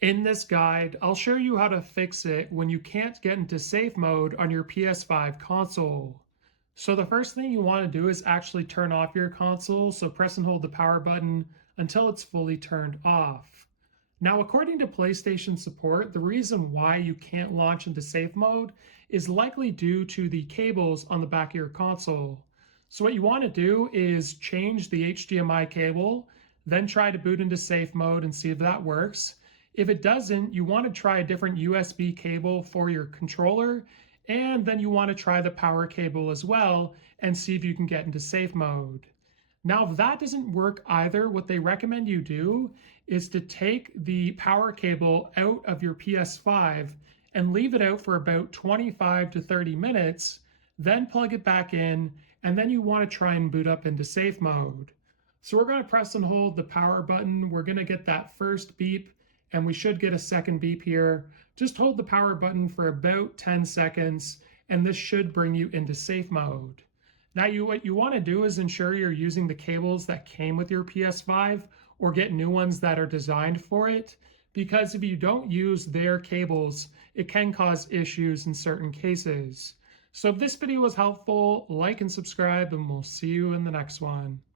In this guide, I'll show you how to fix it when you can't get into safe mode on your PS5 console. So the first thing you want to do is actually turn off your console, so press and hold the power button until it's fully turned off. Now, according to PlayStation support, the reason why you can't launch into safe mode is likely due to the cables on the back of your console. So what you want to do is change the HDMI cable, then try to boot into safe mode and see if that works. If it doesn't, you want to try a different USB cable for your controller, and then you want to try the power cable as well and see if you can get into safe mode. Now, if that doesn't work either, what they recommend you do is to take the power cable out of your PS5 and leave it out for about 25 to 30 minutes, then plug it back in, and then you want to try and boot up into safe mode. So we're going to press and hold the power button. We're going to get that first beep, and we should get a second beep here. Just hold the power button for about 10 seconds, and this should bring you into safe mode. Now, what you want to do is ensure you're using the cables that came with your PS5 or get new ones that are designed for it, because if you don't use their cables, it can cause issues in certain cases. So if this video was helpful, like and subscribe, and we'll see you in the next one.